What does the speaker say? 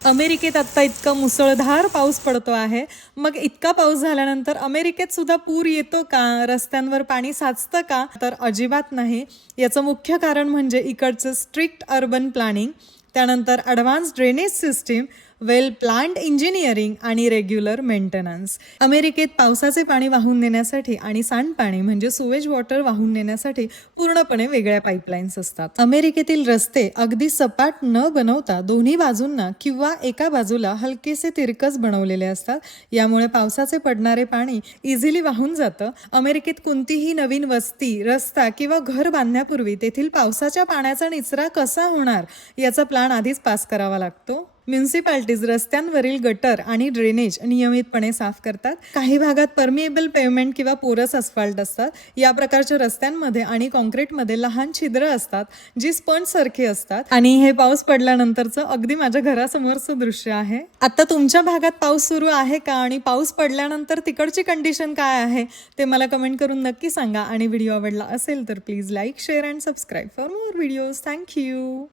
अमेरिकेत आत्ता इतका मुसळधार पाऊस पडतो आहे. मग इतका पाऊस झाल्यानंतर अमेरिकेत सुद्धा पूर येतो का? रस्त्यांवर पाणी साचतं का? तर अजिबात नाही. याचं मुख्य कारण म्हणजे इकडचं स्ट्रिक्ट अर्बन प्लॅनिंग, त्यानंतर ॲडव्हान्स ड्रेनेज सिस्टीम, वेल प्लान्ड इंजिनिअरिंग आणि रेग्युलर मेंटेनन्स. अमेरिकेत पावसाचे पाणी वाहून नेण्यासाठी आणि सांडपाणी म्हणजे सुवेज वॉटर वाहून नेण्यासाठी पूर्णपणे वेगळ्या पाईपलाईन्स असतात. अमेरिकेतील रस्ते अगदी सपाट न बनवता दोन्ही बाजूंना किंवा एका बाजूला हलकेसे तिरकस बनवलेले असतात. यामुळे पावसाचे पडणारे पाणी इझिली वाहून जातं. अमेरिकेत कोणतीही नवीन वस्ती, रस्ता किंवा घर बांधण्यापूर्वी तेथील पावसाच्या पाण्याचा निचरा कसा होणार याचा प्लॅन आधीच पास करावा लागतो. म्युन्सिपाल्टीज रस्त्यांवरील गटर आणि ड्रेनेज नियमितपणे साफ करतात. काही भागात परमिएबल पेव्हमेंट किंवा पोरस अस्फाल्ट असतात. या प्रकारच्या रस्त्यांमध्ये आणि कॉन्क्रीटमध्ये लहान छिद्र असतात जी स्पंज सारखी असतात आणि हे पाऊस पडल्यानंतरचं अगदी माझ्या घरासमोरचं दृश्य आहे. आता तुमच्या भागात पाऊस सुरू आहे का आणि पाऊस पडल्यानंतर तिकडची कंडिशन काय आहे ते मला कमेंट करून नक्की सांगा. आणि व्हिडिओ आवडला असेल तर please like, share and subscribe for more videos. Thank you.